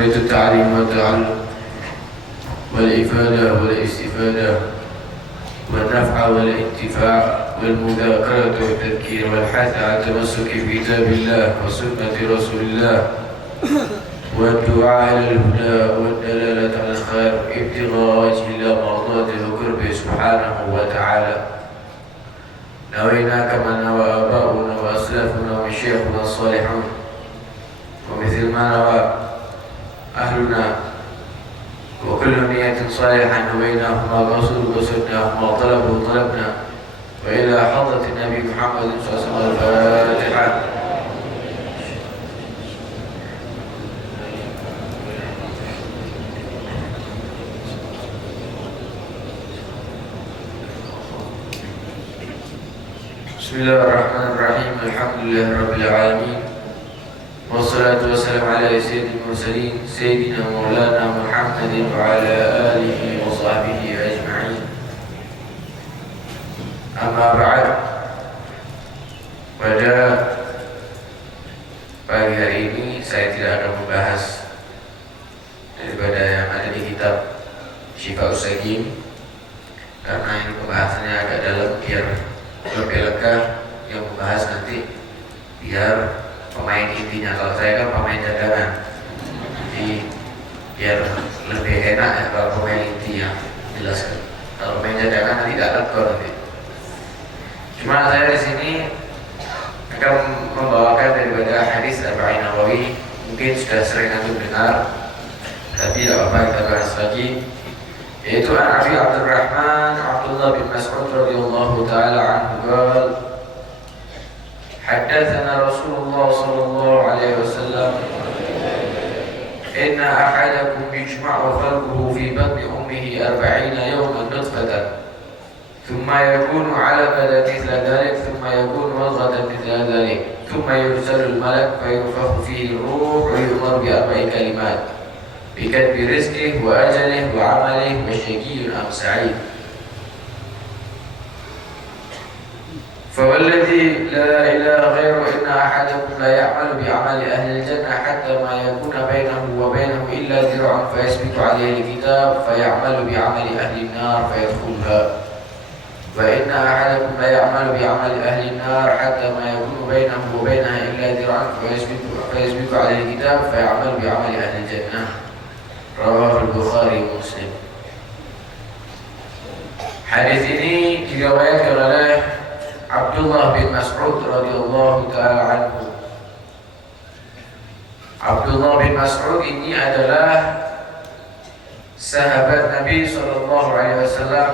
بيت التعليم والتعلم والإفادة والاستفادة والنفع والانتفاع والمذاكرة والتذكير والحث على التمسك بكتاب الله وسنة رسول الله والدعاء إلى الهدى والدلالة على الخير ابتغاء وجه الله مرضاته وقربه سبحانه وتعالى. نوينا كما نوى آباؤنا وأسلافنا ومشايخنا الصالحون ومثل ما نوى أهلنا وكل نية صالحة نويناهما الرسول وسدناهما طلبه طلبنا وإلى حضرة النبي محمد صلى الله عليه وسلم. الفاتحة. بسم الله الرحمن الرحيم. الحمد لله رب العالمين والصلاة والسلام على سيد المرسلين سيدنا مولانا محمد وعلى آله وصحبه أجمعين. أما بعد, pada pagi hari ini saya tidak akan membahas daripada yang ada di kitab Syifa Usagim, karena ini pembahasannya agak dalam, biar lebih lega yang membahas nanti, biar pemain intinya. Kalau saya kan pemain cadangan, jadi biar lebih enak ya kalau pemain inti yang jelaskan. Kalau pemain cadangan nanti tidak tekor nanti. Cuma saya di sini akan membawakan daripada hadis Arba'in Nawawi. Mungkin sudah sering antum dengar, tapi tidak apa-apa kita bahas lagi. Yaitu an Abi Abdurrahman Abdullah bin Mas'ud radhiyallahu taala anhu qala حدثنا رسول الله صلى الله عليه وسلم إن أحدكم يجمع خلقه في بطن أمه 40 يوما نطفة ثم يكون علقة مثل ذلك ثم يكون مضغة مثل ذلك ثم يرسل الملك فينفخ فيه الروح ويؤمر بأربع كلمات بكتب رزقه وأجله وعمله وشقي أم سعيد. فوالذي لا إله غيره إن أحدكم لا يعمل بعمل أهل الجنة حتى ما يكون بينه وبينه إلا ذراع فيسبق عليه الكتاب فيعمل بعمل أهل النار فيدخلها. وإن أحدكم لا يعمل بعمل أهل النار حتى ما يكون بينه وبينها إلا ذراع فيسبق عليه الكتاب فيعمل بعمل أهل الجنة. رواه البخاري ومسلم. Hadis ini diriwayatkan oleh Abdullah bin Mas'ud radhiyallahu taala anhu. Abdullah bin Mas'ud ini adalah sahabat Nabi sallallahu alaihi wasallam,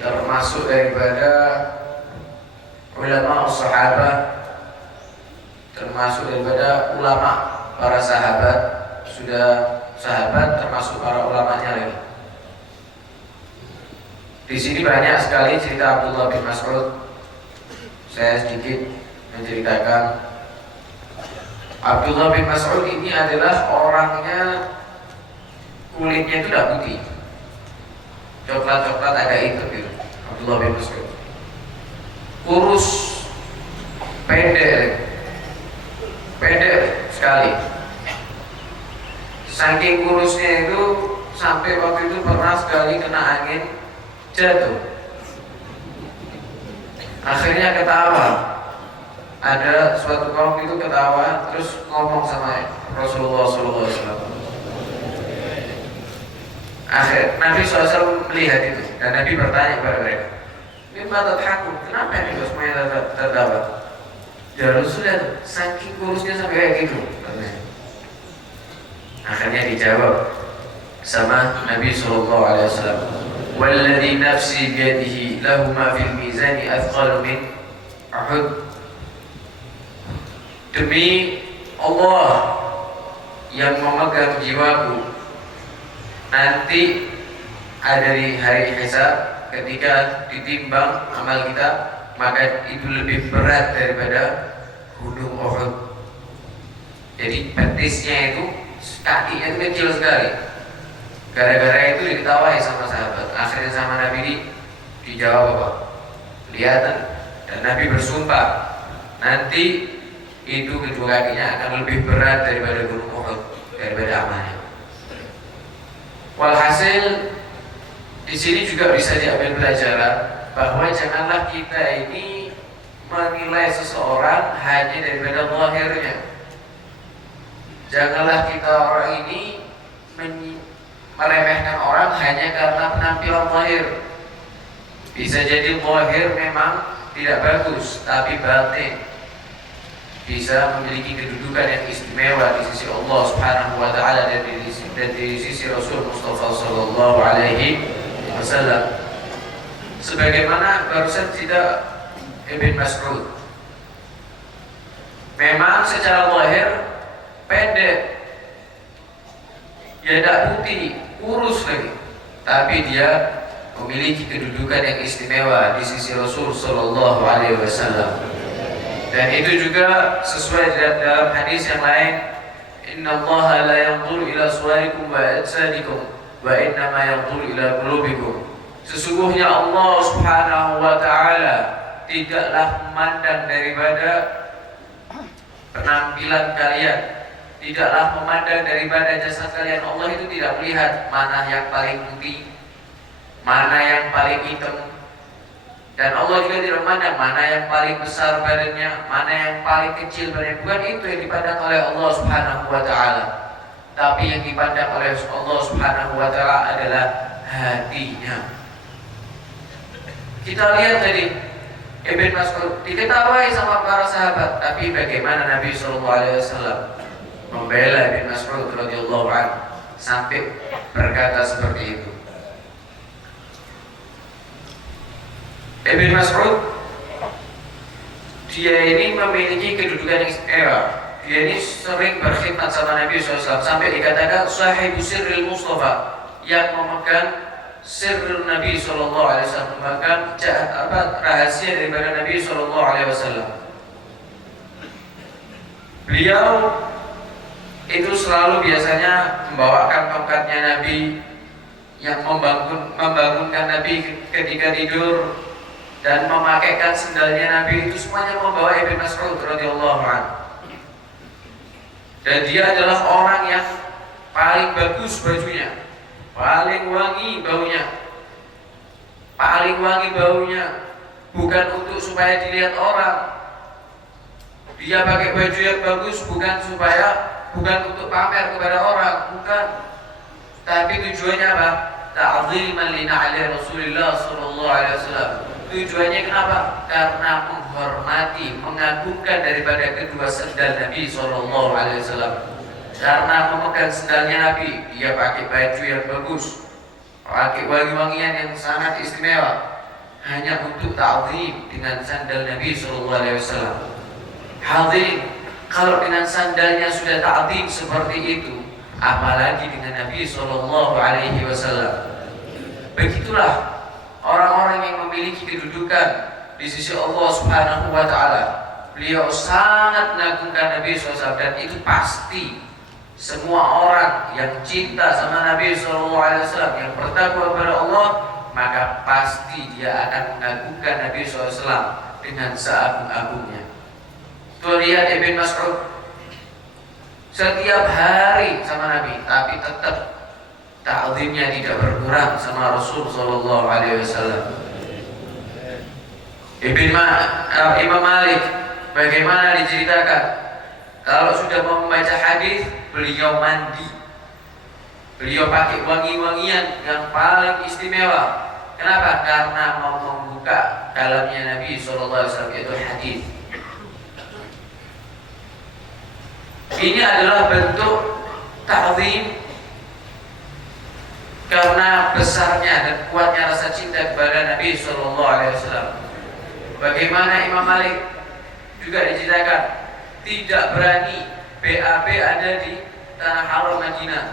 termasuk daripada ulama sahabat, termasuk daripada ulama para sahabat, sudah sahabat termasuk para ulamanya lagi. Di sini banyak sekali cerita Abdullah bin Mas'ud. Saya sedikit menceritakan. Abdullah bin Mas'ud ini adalah orangnya kulitnya itu tidak putih, coklat-coklat agak hitam gitu. Abdullah bin Mas'ud kurus, pendek sekali. Saking kurusnya itu sampai waktu itu pernah sekali kena angin, jatuh. Akhirnya ketawa. Ada suatu kaum itu ketawa, terus ngomong sama Rasulullah SAW. Akhir Nabi SAW melihat itu, dan Nabi bertanya kepada mereka, "Mimma tadhakun? Kenapa ini semuanya tertawa?" Ya Rasulullah, saking kurusnya sampai kayak gitu. Akhirnya dijawab sama Nabi SAW, "Walladhi nafsi biyadihi lahu ma fil mizani athqalu min Uhud." Demi Allah yang memegang jiwaku, nanti ada di hari hisab ketika ditimbang amal kita, maka itu lebih berat daripada gunung Uhud. Jadi petisnya itu, kakinya itu kecil sekali. Gara-gara itu diketawain sama sahabat. Akhirnya sama Nabi dijawab apa? Kelihatan. Dan Nabi bersumpah, nanti itu kedua kakinya akan lebih berat daripada gunung Uhud. daripada amalnya. Walhasil di sini juga bisa diambil pelajaran bahwa janganlah kita ini menilai seseorang hanya daripada zahirnya. Janganlah kita orang ini meremehkan orang hanya karena penampilan zahir. Bisa jadi zahir memang tidak bagus, tapi batin bisa memiliki kedudukan yang istimewa di sisi Allah Subhanahu wa taala dan di sisi Rasul Mustafa sallallahu alaihi wasallam. Sebagaimana barusan tidak Ibn Mas'ud, memang secara zahir pendek, ya tidak putih, kurus lagi, tapi dia memiliki kedudukan yang istimewa di sisi Rasul sallallahu alaihi wasallam. Dan itu juga sesuai dalam hadis yang lain, innallaha la yanzuru ila suwarikum wa ajsadikum wa innama yanzuru ila qulubikum. Sesungguhnya Allah Subhanahu wa taala tidaklah memandang daripada penampilan kalian, tidaklah memandang daripada jasad kalian. Allah itu tidak melihat mana yang paling putih, mana yang paling hitam. Dan Allah juga tidak memandang mana yang paling besar badannya, mana yang paling kecil badannya. Bukan itu yang dipandang oleh Allah Subhanahu wa taala. Tapi yang dipandang oleh Allah Subhanahu wa taala adalah hatinya. Kita lihat tadi Ibn Mas'ud diketahui sama para sahabat, tapi bagaimana Nabi sallallahu alaihi wasallam membela Ibn Mas'ud radhiyallahu anhu sampai berkata seperti itu. Ibn Mas'ud dia ini memiliki kedudukan yang istimewa. Dia ini sering berkhidmat sama Nabi SAW sampai dikatakan sahibu sirril Mustafa, yang memegang sirrul Nabi SAW, memegang rahasia daripada Nabi SAW. Beliau itu selalu biasanya membawakan tongkatnya Nabi, yang membangunkan Nabi ketika tidur, dan memakaikan sendalnya Nabi, itu semuanya membawa Ibn Mas'ud radhiyallahu anhu. Dan dia adalah orang yang paling bagus bajunya, paling wangi baunya, bukan untuk supaya dilihat orang. Dia pakai baju yang bagus bukan untuk pamer kepada orang, bukan. Tapi tujuannya apa? Ta'ziman li na'li Rasulillah sallallahu alaihi wasallam. Tujuannya kenapa? Karena menghormati, mengagungkan daripada kedua sendal Nabi sallallahu alaihi wasallam. Karena memegang sendalnya Nabi, dia pakai baju yang bagus, pakai wangi-wangian yang sangat istimewa, hanya untuk ta'zim dengan sandal Nabi sallallahu alaihi wasallam. Hadirin, kalau dengan sandalnya sudah ta'zim seperti itu, apalagi dengan Nabi sallallahu alaihi wasallam. Begitulah orang-orang yang memiliki kedudukan di sisi Allah Subhanahu wa taala. Beliau sangat mengagungkan Nabi SAW, dan itu pasti semua orang yang cinta sama Nabi SAW, yang bertakwa kepada Allah, maka pasti dia akan mengagungkan Nabi SAW dengan seagung-agungnya. Tuh lihat Ibn Mas'ud setiap hari sama Nabi, tapi tetap ta'zimnya tidak berkurang sama Rasul sallallahu alaihi wasallam. Imam Malik bagaimana diceritakan, kalau sudah mau membaca hadis beliau mandi, beliau pakai wangi-wangian yang paling istimewa. Kenapa? Karena mau membuka kalamnya Nabi sallallahu alaihi wasallam, yaitu hadis. Ini adalah bentuk ta'zim karena besarnya dan kuatnya rasa cinta kepada Nabi sallallahu alaihi wasallam. Bagaimana Imam Malik juga diceritakan tidak berani BAB ada di tanah haram Madinah,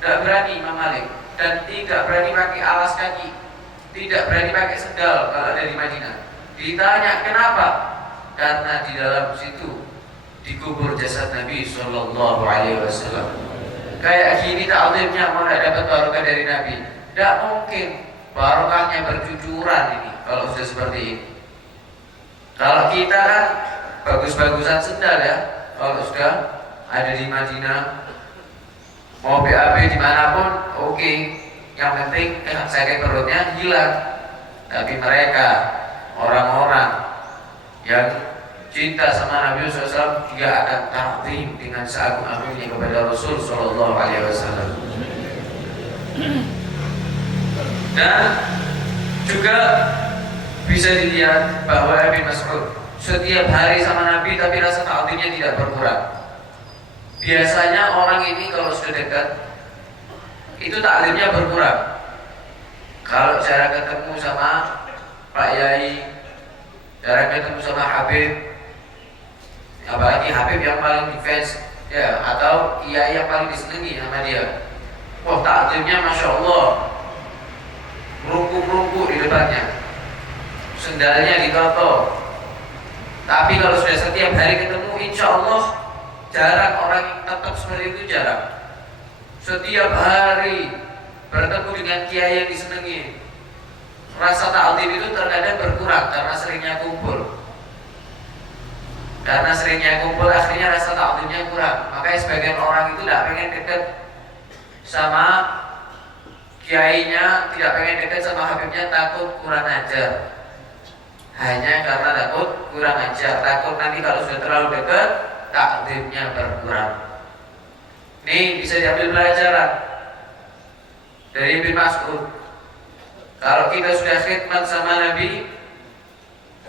tidak berani Imam Malik, dan tidak berani pakai alas kaki, tidak berani pakai sendal kalau ada di Madinah. Ditanya kenapa? Karena di dalam situ dikubur jasad Nabi sallallahu alaihi wasallam. Kayak gini ta'zimnya mau tidak dapat barokah dari Nabi? Tidak mungkin. Barokahnya bercucuran ini kalau sudah seperti ini. Kalau kita kan bagus-bagusan sendal ya, kalau sudah ada di Madinah mau BAB dimanapun oke. Yang penting sakit perutnya hilang. Tapi mereka orang-orang yang cinta sama Nabi SAW juga akan takdim dengan seagung-agungnya kepada Rasul Sallallahu Alaihi Wasallam. Dan juga bisa dilihat bahwa Ibnu Mas'ud setiap hari sama Nabi tapi rasa takdimnya tidak berkurang. Biasanya orang ini kalau sudah dekat itu takdimnya berkurang. Kalau cara ketemu sama Pak Yai, cara ketemu sama Habib, apalagi Habib yang paling defense ya, atau Kiai yang paling disenangi sama dia, wah takdimnya Masya Allah, merungkuk-merungkuk di depannya, sendalnya ditoto. Tapi kalau sudah setiap hari ketemu, insya Allah jarang orang yang tetap seperti itu, jarang. Setiap hari bertemu dengan Kiai yang disenangi, rasa takdim itu terkadang berkurang karena seringnya kumpul. Karena seringnya kumpul akhirnya rasa takdimnya kurang. Makanya sebagian orang itu tidak pengen dekat sama kiainya, tidak pengen dekat sama habibnya, takut kurang ajar. Hanya karena takut kurang ajar, takut nanti kalau sudah terlalu dekat takdimnya berkurang. Ini bisa diambil pelajaran dari Ibnu Mas'ud. Kalau kita sudah khidmat sama Nabi,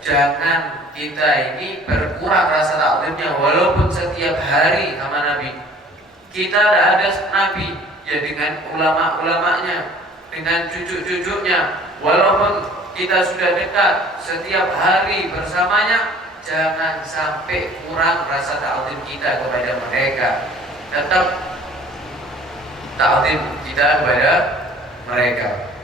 jangan kita ini berkurang rasa takdimnya walaupun setiap hari sama Nabi. Kita tidak ada Nabi ya dengan ulama-ulamanya, dengan cucu-cucunya. Walaupun kita sudah dekat setiap hari bersamanya, jangan sampai kurang rasa takdim kita kepada mereka. Tetap takdim kita kepada mereka.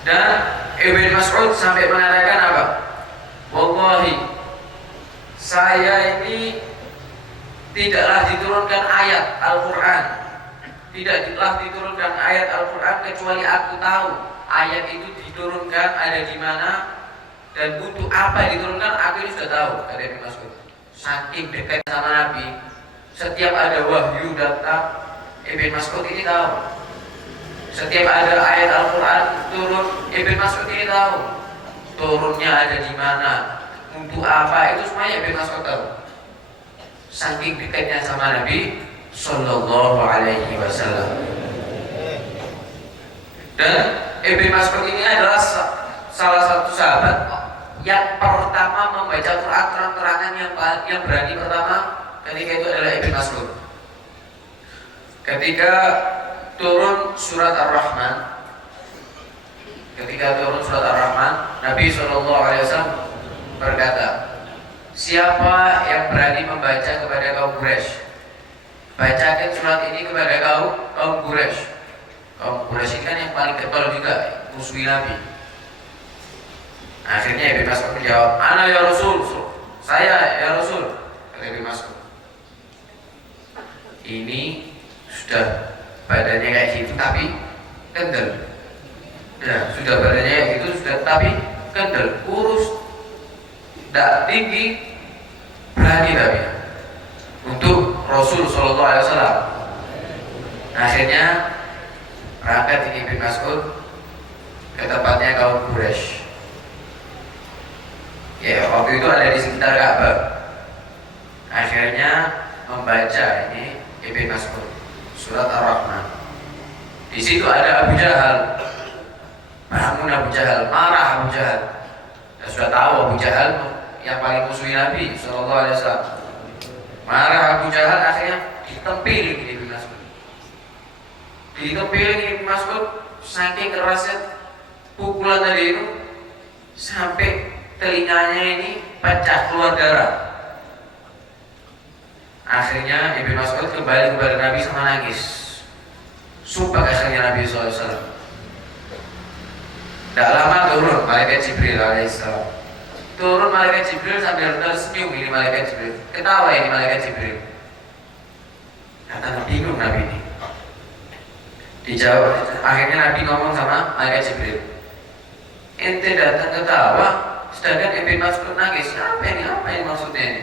Dan Ibnu Mas'ud sampai mengatakan apa? Wallahi, saya ini tidaklah diturunkan ayat Al-Quran, tidaklah diturunkan ayat Al-Quran kecuali aku tahu ayat itu diturunkan ada di mana dan untuk apa diturunkan, aku ini sudah tahu, kata Ibnu Mas'ud. Saking dekat sama Nabi, setiap ada wahyu datang, Ibnu Mas'ud ini tahu. Setiap ada ayat Al-Quran turun, Ibnu Mas'ud ini tahu turunnya ada di mana, untuk apa, itu semuanya Ibnu Mas'ud tahu. Saking dekatnya sama Nabi Sallallahu Alaihi Wasallam. Dan Ibnu Mas'ud ini adalah salah satu sahabat yang pertama membaca Quran terang-terangan, yang berani pertama ketika itu adalah Ibnu Mas'ud. Ketika turun surat Ar-Rahman, Nabi SAW berkata, siapa yang berani membaca kepada kaum Quraisy, bacakan surat ini kepada kaum Quraisy. Kaum Quraisy ini kan yang paling getol juga, musuh Nabi. Akhirnya Ibnu Mas'ud menjawab, ana ya Rasul, saya ya Rasul, kata Ibnu Mas'ud. Ini sudah badannya kayak gitu tapi kendel. Ya, sudah badannya kayak gitu sudah tapi kendel, kurus, tidak tinggi, berani tapi untuk Rasul Sallallahu Alaihi Wasallam. Akhirnya berangkat ini Ibnu Mas'ud ke tempatnya kaum Quraisy. Ya, waktu itu ada di sekitar Ka'bah. Akhirnya membaca ini Ibnu Mas'ud surat Ar-Rahman. Di situ ada Abu Jahal. Bangun Abu Jahal, marah Abu Jahal. Ya, sudah tahu Abu Jahal yang paling musuhi Nabi Sallallahu Alaihi Wasallam. Marah Abu Jahal, akhirnya ditempelin Ibnu Mas'ud. Ditempelin Ibnu Mas'ud saking kerasnya pukulan tadi itu sampai telinganya ini pecah keluar darah. Akhirnya Ibnu Mas'ud kembali kepada Nabi sama nangis. Sumpah akhirnya Nabi SAW. Tidak lama turun malaikat Jibril alaihissalam. Turun malaikat Jibril sambil tersenyum ini malaikat Jibril. Ketawa ini malaikat Jibril. Kata bingung Nabi ini. Dijawab. Akhirnya Nabi ngomong sama malaikat Jibril. Ente datang ketawa, sedangkan Ibnu Mas'ud nangis. Apa ini maksudnya ini?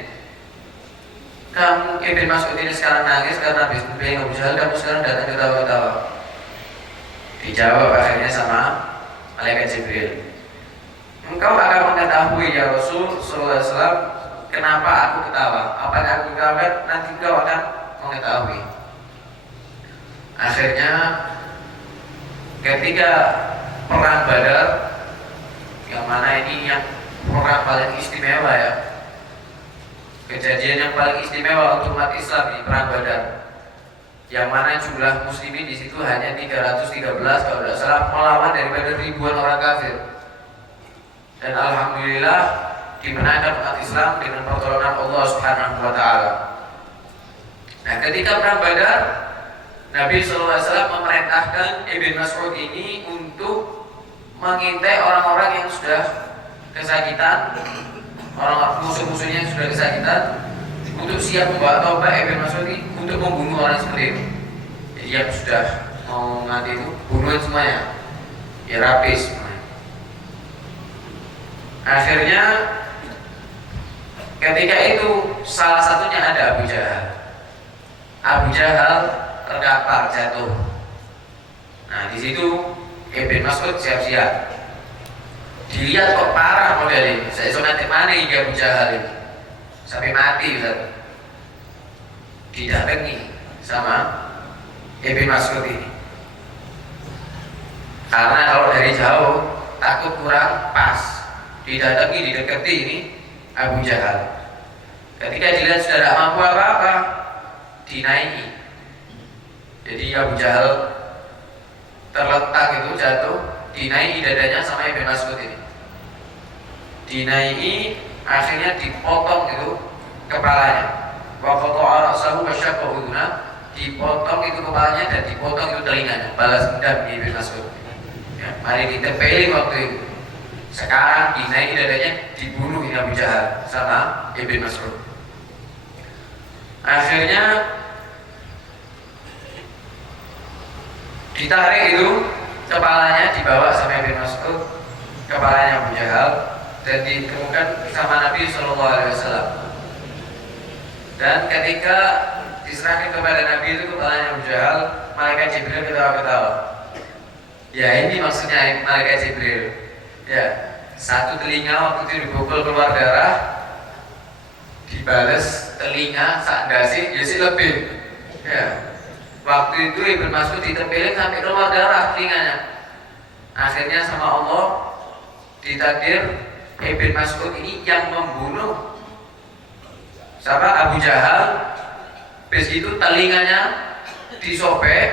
kamu Ibn Mas'ud ini sekarang nangis karena habis memilih Abu Jahal, kamu sekarang datang ketawa-ketawa. Dijawab akhirnya sama malaikat Jibril, engkau akan mengetahui ya Rasul sallallahu alaihi wasallam kenapa aku ketawa. Apakah aku ketawa? Nanti engkau akan mengetahui. Akhirnya ketika perang Badar, yang mana ini yang perang paling istimewa ya, kejadian yang paling istimewa untuk umat Islam di perang Badar, yang mana jumlah muslimin di situ hanya 313 kalau tidak salah, melawan daripada ribuan orang kafir. Dan alhamdulillah dimenangkan umat Islam dengan pertolongan Allah Subhanahu wa taala. Nah, ketika perang Badar, Nabi SAW memerintahkan Ibn Mas'ud ini untuk mengintai orang-orang yang sudah kesakitan, orang musuh-musuhnya yang sudah kesakitan, untuk siap membawa tombak Ibn Mas'ud ini untuk membunuh orang seperti itu. Jadi yang sudah mau mati itu bunuhan semuanya, ya rapis semuanya. Akhirnya ketika itu salah satunya ada Abu Jahal. Abu Jahal terkapar jatuh. Nah di situ Ibn Mas'ud siap-siap. Dilihat kok parah model ini. Saya nanti mana hingga Abu Jahal ini sampai mati Ustaz. Didatangi sama Ibn Mas'ud ini. Karena kalau dari jauh takut kurang pas. Didatangi, didekati ini Abu Jahal. Ketika dilihat sudah tidak mampu apa-apa, dinaiki. Jadi Abu Jahal terletak itu jatuh, dinaiki dadanya sama Ibn Mas'ud ini. Dinaiki, akhirnya dipotong itu kepalanya. Wa qata'a ra'sahu wa syaqqa udhunah, dipotong itu kepalanya dan dipotong itu telinganya. Balas dendam Ibn Mas'ud. Ya, mari ditempeli waktu itu. Sekarang dinaiki dadanya, dibunuh Abu Jahal sama Ibn Mas'ud. Akhirnya ditarik itu kepalanya, dibawa sama Ibn Mas'ud, kepalanya Abu Jahal, dan dikemukakan sama Nabi SAW. Dan ketika diserahkan kepada Nabi itu kepalanya Abu Jahal, malaikat Jibril ketawa-ketawa. Ya ini maksudnya malaikat Jibril. Ya, satu telinga waktu itu dibukul keluar darah, dibales telinga sak dasi, ya sih lebih. Ya, waktu itu Ibn Mas'ud ditempelin sampai keluar darah telinganya. Akhirnya sama Allah ditakdir Ibn Mas'ud ini yang membunuh siapa? Abu Jahal. Bis itu telinganya disobek,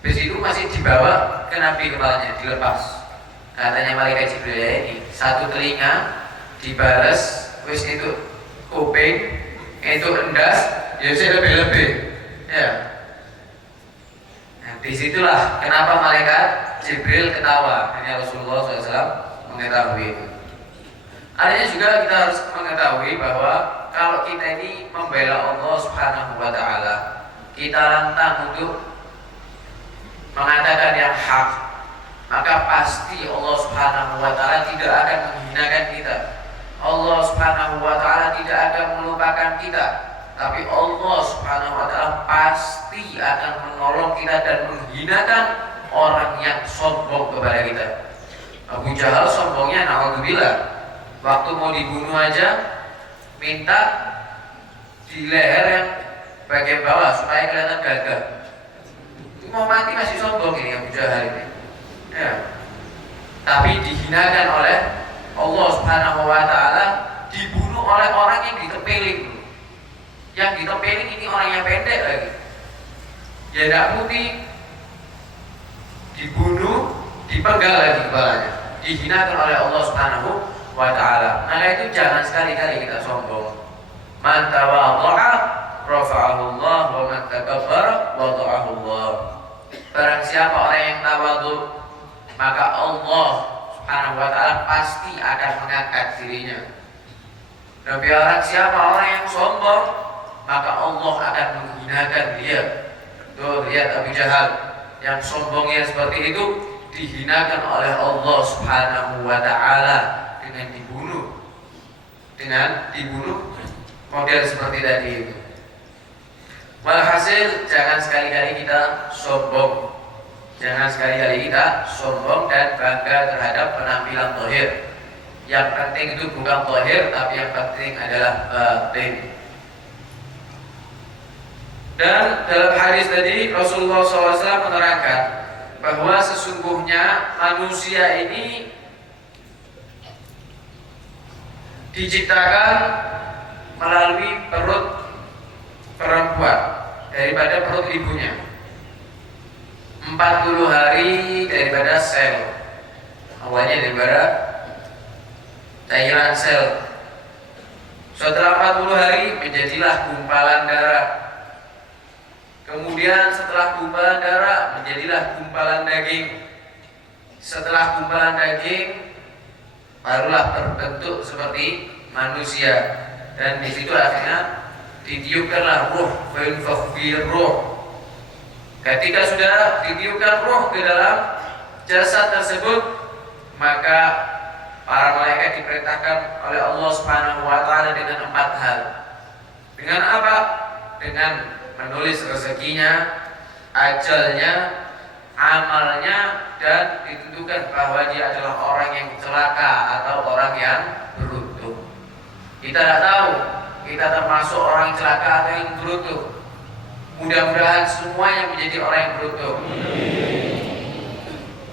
bis itu masih dibawa ke Nabi, kepalanya dilepas. Katanya malaikat Jibril ini satu telinga dibalas, wis itu kuping, itu endas, ya sih lebih-lebih. Ya. Nah, disitulah kenapa malaikat Jibril ketawa. Ini Rasulullah SAW mengetahui itu. Artinya juga kita harus mengetahui bahwa kalau kita ini membela Allah Subhanahu wa taala, kita lantang untuk mengatakan yang hak, maka pasti Allah Subhanahu wa taala tidak akan menghinakan kita. Allah Subhanahu wa taala tidak akan melupakan kita, tapi Allah Subhanahu wa taala pasti akan menolong kita dan menghinakan orang yang sombong kepada kita. Abu Jahal sombongnya naudzubillah. Waktu mau dibunuh aja minta di leher yang bagian bawah supaya kelihatan gagah. Mau mati masih sombong ini Abu Jahal ini. Ya. Tapi dihinakan oleh Allah Subhanahu wa taala, dibunuh oleh orang yang ditepeling. Yang ditepeling ini orang yang pendek lagi. Ya tidak putih, dibunuh, dipenggal lagi kepalanya. Dihinakan oleh Allah Subhanahu wa taala. Maka itu jangan sekali-kali kita sombong. Man tawadha'a rafa'ahu Allah wa man takabbara wada'ahu Allah. Barang siapa orang yang tawadhu, maka Allah Subhanahu wa taala pasti akan mengangkat dirinya. Dan barang siapa orang yang sombong, maka Allah akan menghinakan dia. Tuh lihat Abu Jahal yang sombongnya seperti itu dihinakan oleh Allah Subhanahu wa taala dengan dibunuh. model seperti tadi itu. Walhasil jangan sekali-kali kita sombong. Jangan sekali-kali kita sombong dan bangga terhadap penampilan zahir. Yang penting itu bukan zahir, tapi yang penting adalah batin. Dan dalam hadis tadi Rasulullah SAW menerangkan bahwa sesungguhnya manusia ini diciptakan melalui perut perempuan daripada perut ibunya. 40 hari daripada sel, awalnya daripada cairan sel. Setelah 40 hari menjadilah gumpalan darah. Kemudian setelah gumpalan darah menjadilah gumpalan daging. Setelah gumpalan daging barulah berbentuk seperti manusia. Dan di situ akhirnya ditiupkanlah ruh, ruh. Ketika sudah ditiupkan ruh ke dalam jasad tersebut, maka para malaikat diperintahkan oleh Allah Subhanahu wa taala dengan 4 hal. Dengan apa? Dengan menulis rezekinya, ajalnya, amalnya, dan ditentukan bahwa dia adalah orang yang celaka atau orang yang beruntung. Kita tidak tahu kita termasuk orang yang celaka atau yang beruntung. Mudah-mudahan semua yang menjadi orang yang beruntung.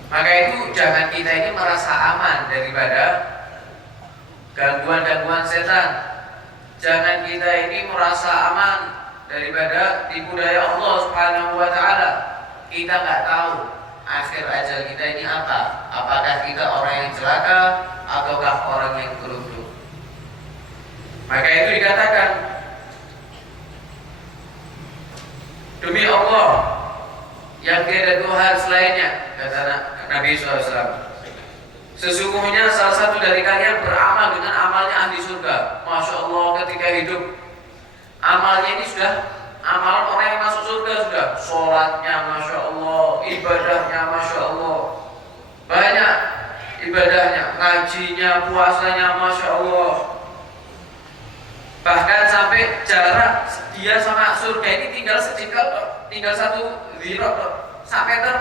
Maka itu jangan kita ini merasa aman daripada gangguan-gangguan setan. Jangan kita ini merasa aman daripada tipu daya Allah Subhanahu wa taala. Kita nggak tahu akhir ajal kita ini apa. Apakah kita orang yang celaka ataukah orang yang beruntung. Maka itu dikatakan, demi Allah yang tiada Tuhan selainnya, kata Nabi SAW, sesungguhnya salah satu dari kalian beramal dengan amalnya ahli surga. Masya Allah, ketika hidup amalnya ini sudah amalan orang yang masuk surga, sudah sholatnya Masya Allah, ibadahnya Masya Allah, banyak ibadahnya, ngajinya, puasanya Masya Allah. Bahkan sampai jarak dia sama surga ini tinggal sejengkal, tinggal 1 zirah, 1 meter,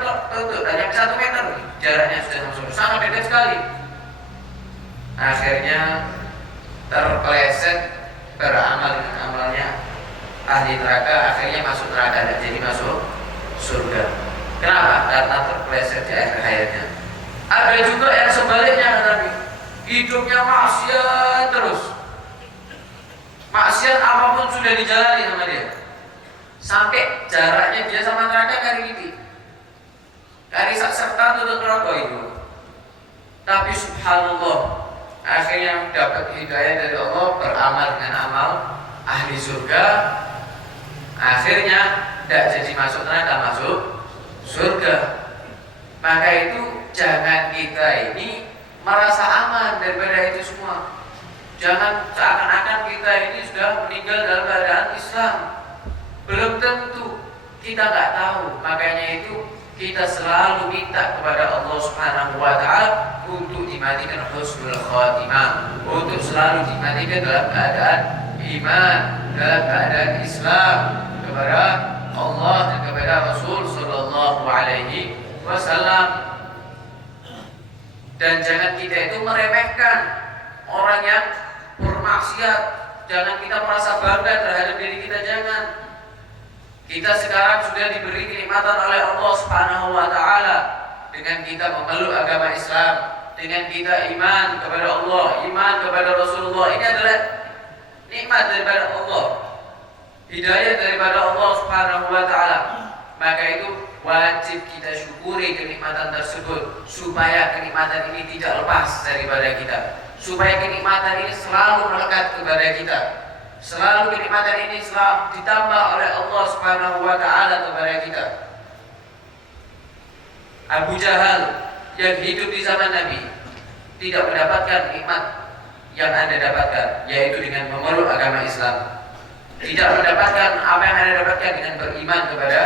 hanya 1 meter jaraknya sudah sama surga, sangat dekat sekali. Akhirnya terpeleset beramal dengan amalnya ahli neraka, akhirnya masuk neraka dan jadi masuk surga. Kenapa? Karena terpeleset di akhir hayatnya. Ada juga yang sebaliknya, Nabi, hidupnya maksiat terus. Maksiat apapun sudah dijalani sama dia, sampai jaraknya dia sama neraka kari serta tutup neraka itu. Tapi subhanallah, akhirnya dapat hidayah dari Allah, beramal dengan amal ahli surga, akhirnya tidak jadi masuk neraka, masuk surga. Maka itu jangan kita ini merasa aman daripada itu semua. Jangan seakan-akan kita ini sudah meninggal dalam keadaan Islam. Belum tentu, kita nggak tahu. Makanya itu kita selalu minta kepada Allah Subhanahu wa taala untuk dimatikan husnul khatimah, untuk selalu dimatikan dalam keadaan iman, dalam keadaan Islam kepada Allah dan kepada Rasul sallallahu alaihi wasallam. Dan jangan kita itu meremehkan orang yang bermaksiat. Jangan kita merasa bangga terhadap diri kita, jangan. Kita sekarang sudah diberi kenikmatan oleh Allah Subhanahu wa taala dengan kita memeluk agama Islam, dengan kita iman kepada Allah, iman kepada Rasulullah. Ini adalah nikmat daripada Allah, hidayah daripada Allah Subhanahu wa taala. Maka itu wajib kita syukuri kenikmatan tersebut, supaya kenikmatan ini tidak lepas daripada kita, supaya kenikmatan ini selalu melekat kepada kita, selalu kenikmatan ini selalu ditambah oleh Allah Subhanahu wa taala kepada kita. Abu Jahal yang hidup di zaman Nabi tidak mendapatkan nikmat yang Anda dapatkan, yaitu dengan memeluk agama Islam. Tidak mendapatkan apa yang Anda dapatkan dengan beriman kepada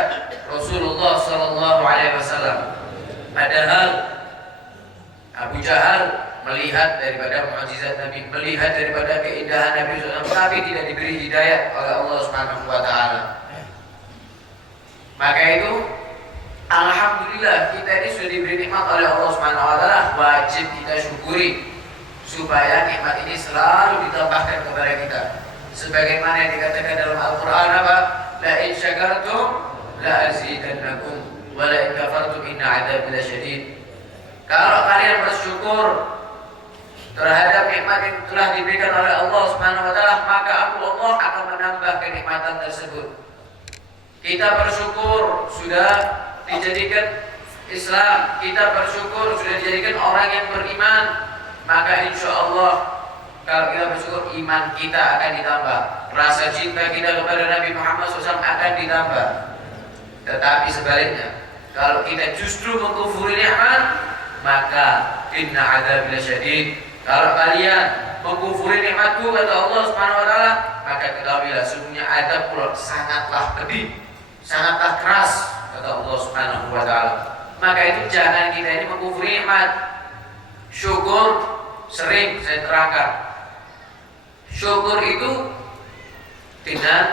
Rasulullah sallallahu alaihi wasallam. Padahal Abu Jahal melihat daripada mukjizat Nabi, melihat daripada keindahan Nabi SAW, tapi tidak diberi hidayah oleh Allah Subhanahu wa taala. Maka itu alhamdulillah kita ini sudah diberi nikmat oleh Allah Subhanahu wa taala, wajib kita syukuri supaya nikmat ini selalu ditambahkan kepada kita. Sebagaimana yang dikatakan dalam Al-Qur'an apa? La in syakartum la azidannakum wa la in kafartum inna 'adzabi lasyadid. Kalau kalian bersyukur terhadap nikmat yang telah diberikan oleh Allah Subhanahu wa taala, maka Allah akan menambah kenikmatan tersebut. Kita bersyukur sudah dijadikan Islam, kita bersyukur sudah dijadikan orang yang beriman, maka insya Allah kalau kita bersyukur iman kita akan ditambah, rasa cinta kita kepada Nabi Muhammad SAW akan ditambah. Tetapi sebaliknya, kalau kita justru mengkufuri nikmat, maka inna adzabi lasyadid. Kalau kalian mengkufuri nikmatku kata Allah Subhanahu wa taala, maka ketahuilah sesungguhnya azabku sangatlah pedih, sangatlah keras kata Allah Subhanahu wa taala. Maka itu jangan kita ini mengkufuri nikmat. Syukur sering saya terangkan. Syukur itu dengan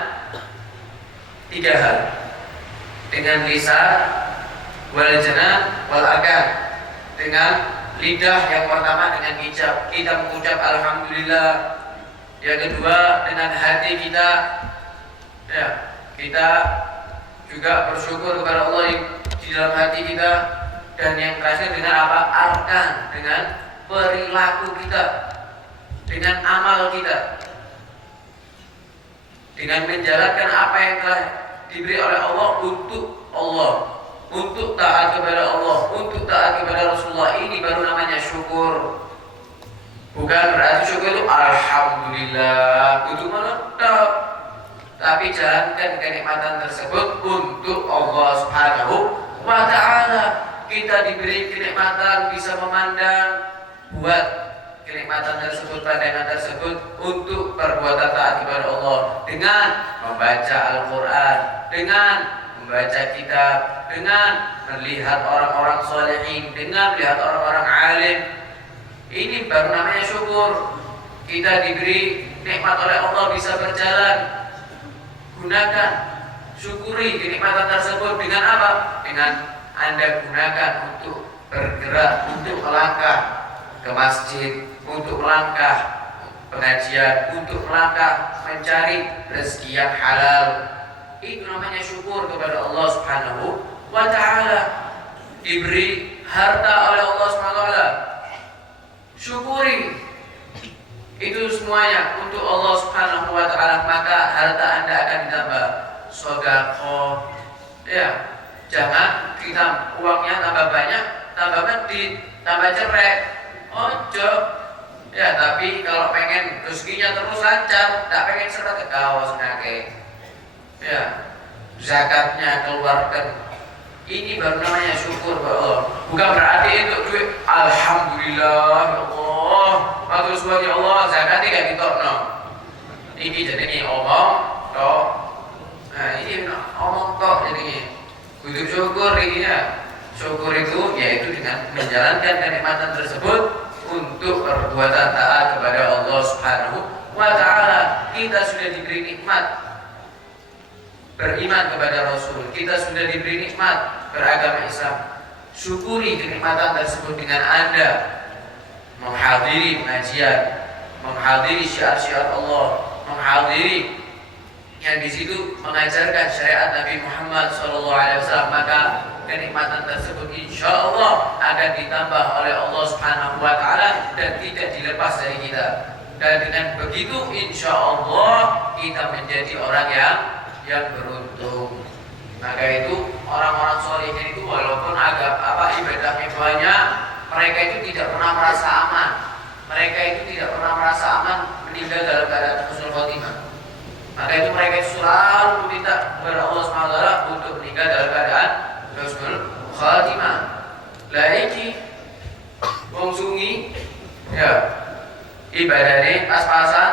tiga hal. Dengan lisan, wal janan, wal arkan. Dengan lidah yang pertama dengan hijab, kita mengucap alhamdulillah. Yang kedua dengan hati kita, ya, kita juga bersyukur kepada Allah yang di dalam hati kita. Dan yang terakhir dengan apa? Arkan, dengan perilaku kita, dengan amal kita, dengan menjalankan apa yang telah diberi oleh Allah untuk Allah, untuk taat kepada Allah, untuk taat kepada Rasulullah. Ini baru namanya syukur. Bukan berarti syukur itu alhamdulillah untuk menetap, tapi jalankan kenikmatan tersebut untuk Allah Subhanahu wa ta'ala. Kita diberi kenikmatan bisa memandang, buat kenikmatan tersebut, pandangan tersebut untuk perbuatan taat kepada Allah dengan membaca Al-Quran, dengan membaca kitab, dengan melihat orang-orang solehin, dengan melihat orang-orang alim. Ini baru namanya syukur. Kita diberi nikmat oleh Allah bisa berjalan, gunakan, syukuri kenikmatan tersebut dengan apa? Dengan Anda gunakan untuk bergerak, untuk melangkah ke masjid, untuk melangkah pengajian, untuk melangkah mencari rezeki yang halal. Itu namanya syukur kepada Allah Subhanahu wa ta'ala. Diberi harta oleh Allah Subhanahu wa ta'ala, syukuri itu semuanya untuk Allah Subhanahu wa ta'ala, maka harta Anda akan ditambah. Sedekah, ya, jangan kita uangnya tambah banyak, tambah medit, tambah cerek. Ojo, ya, tapi kalau pengen rezekinya terus lancar, tak pengen seret ke kaos ngake, ya, zakatnya keluarkan. Ini baru namanya syukur kepada Allah. Bukan berarti itu duit alhamdulillah ya Allah, matur suwun ya Allah, zakatnya gak ditokno. Ini jadinya omong tok. Nah, ini omong tok jadinya. Kudu syukur ini ya. Syukur itu yaitu dengan menjalankan kenikmatan tersebut untuk perbuatan taat kepada Allah Subhanahu wa ta'ala. Kita sudah diberi nikmat beriman kepada Rasul, kita sudah diberi nikmat beragama Islam. Syukuri kenikmatan tersebut dengan Anda menghadiri pengajian, menghadiri syiar-syiar Allah, menghadiri yang di situ mengajarkan syariat Nabi Muhammad SAW. Maka kenikmatan tersebut insya Allah akan ditambah oleh Allah Subhanahu wa ta'ala dan tidak dilepas dari kita. Dan dengan begitu insya Allah kita menjadi orang yang beruntung. Maka itu orang-orang solehnya itu walaupun agak ibadahnya banyak, mereka itu tidak pernah merasa aman. Mereka itu tidak pernah merasa aman meninggal dalam keadaan husnul khotimah. Maka itu mereka selalu meminta kepada Allah Subhanahu wa ta'ala untuk meninggal dalam keadaan husnul khatimah. Lah iki wong sungi ya ibadahnya pas-pasan,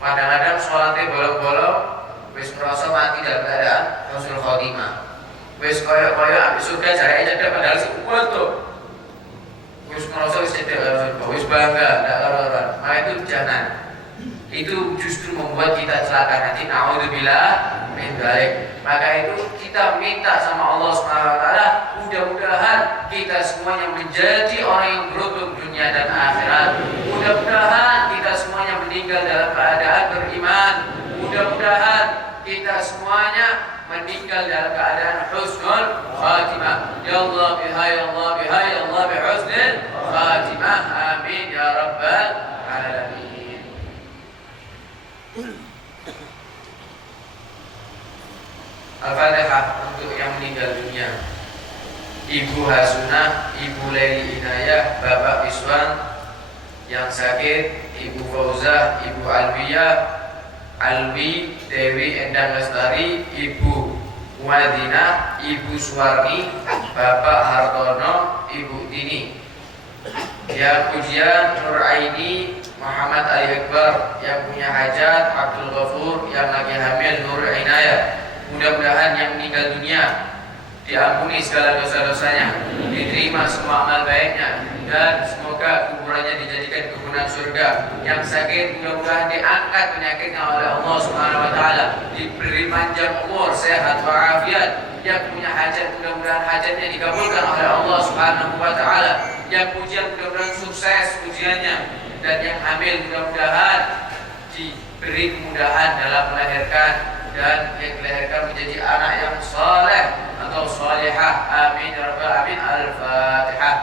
kadang-kadang sholatnya bolong-bolong, wis merasa mati dalam keadaan husnul khatimah. Wis koyo-koyo ambek surga jarake cedhak padahal sing kuat to. Wis bangga, tidak karuan. Maka itu jangan. Itu justru membuat kita celaka nanti. Naudzubillah min dzalik. Maka itu kita minta sama Allah Subhanahu wa taala, mudah-mudahan kita semuanya menjadi orang yang beruntung dunia dan akhirat. Mudah-mudahan kita semuanya meninggal dalam keadaan beriman. Mudah-mudahan kita semuanya meninggal dalam keadaan husnul khatimah. Ya Allah biha ya Allah biha ya Allah bi husnul khatimah. Amin ya rabbal alamin. Al-Fatihah untuk yang meninggal dunia. Ibu Hasunah, Ibu Leli Inayah, Bapak Iswan yang sakit, Ibu Fauzah, Ibu Alwiyah, Alwi, Dewi Endang Lestari, Ibu Muadzinah, Ibu Suwarni, Bapak Hartono, Ibu Tini. Yang pujian Nur Aini, Muhammad Ali Akbar, yang punya hajat Abdul Ghafur, yang lagi hamil Nur Inayah. Mudah-mudahan yang meninggal dunia diampuni segala dosa-dosanya, diterima semua amal baiknya, dan semoga kuburannya dijadikan kebunan surga. Yang sakit mudah-mudahan diangkat penyakitnya oleh Allah Subhanahu wa taala, diberi panjang umur, sehat walafiat. Yang punya hajat mudah-mudahan hajatnya dikabulkan oleh Allah Subhanahu wa taala. Yang pujian mudah-mudahan sukses pujiannya, dan yang hamil mudah-mudahan diberi kemudahan dalam melahirkan, dan yang dilahirkan menjadi anak yang saleh atau salihah. Amin ya rabbal alamin. Al-Fatihah.